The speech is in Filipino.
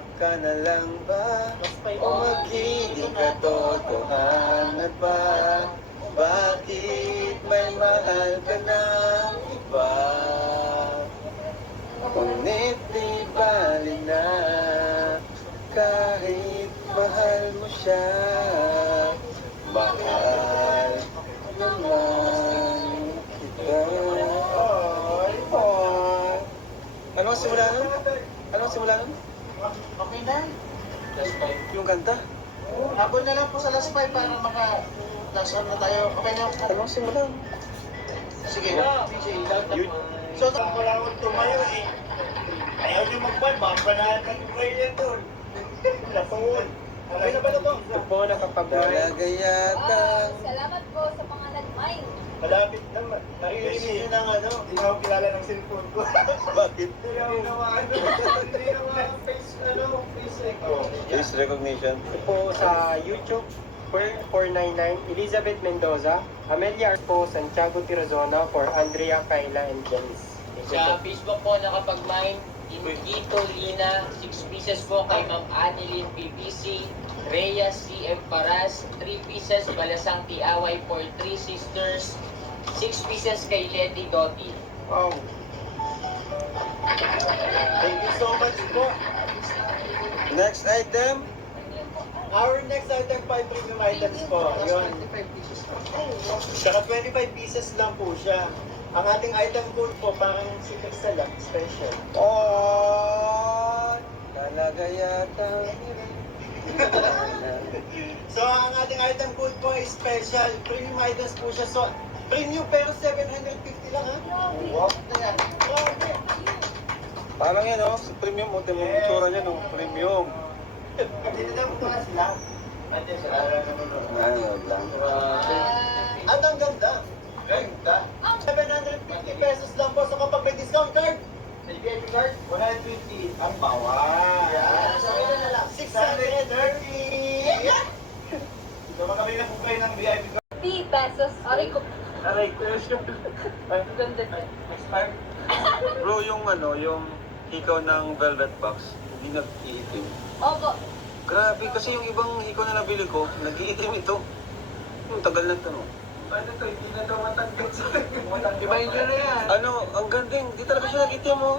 Pangarap ka na lang ba? O magiging katotohanan ba? Bakit may mahal ka na iba? Ngunit di bali na, kahit mahal mo siya, mahal naman kita. Ano ang simula nun? Ano ang simula nun? Okay na. Yung kanta? Habol na lang po sa last 5 para maka-last on na tayo. Okay na. Ano ang simula nun? Sige. So, wala akong tumayo eh. Ayaw niyo mag-ban, mapanahan ng prayer doon. Lapuon. Okay na ba na po? Ito po nakapag-talaga yata. Salamat po sa mga nag-mine. Malapit naman. Naririnig niyo ng ano, hindi na ako kilala ng cellphone ko. Bakit? Hindi naman face echo. Face recognition. Ito po sa YouTube, 499, Elizabeth Mendoza, Amelia Arpo, Santiago Tirazona, for Andrea, Kayla, and Janice. Sa Facebook po nakapag-mine, Ingito Lina, 6 pieces po kay Ma'am Annelyn PPC, Rhea CM Paras, 3 pieces Balasang Tiaway for 3 sisters, 6 pieces kay Letty Doty. Wow. Thank you so much po. Next item. Our next item, 5 premium items po. Yun. 25 pieces na. Saka 25 pieces lang po siya. Ang ating item code po, parang si Crystal lang, special. Oh, talaga yata. So, ang ating item code po ay special. Premium items po siya. So, premium pero 750 lang ha. Wow. Ayan. Grabe. Parang yan, oh. Sa premium, oh. Tingnan mo yung tsura niya, no? Premium. Dito na po pala sila. Ate, sila lang nanonood. Nanonood lang. At ang ganda. Ganda. 750 pesos lang po. So kapag may discount card, may VIP card, 120 ang bawal. Yan. So ito na lang, 630. So makabili na po kayo ng VIP card. 50 pesos. Aray ko. Aray, question. Ganda. Expire. Bro, yung ano, yung hikaw ng velvet box, hindi nag-iitim. Opo. Grabe, kasi yung ibang hikaw na nabili ko, nag-iitim ito. Yung tagal na ito, no? Ano to, hindi na daw matanggal sa akin. Ibahin nyo na yan. Ano, ang ganding, di talaga siya nag-itim, oh.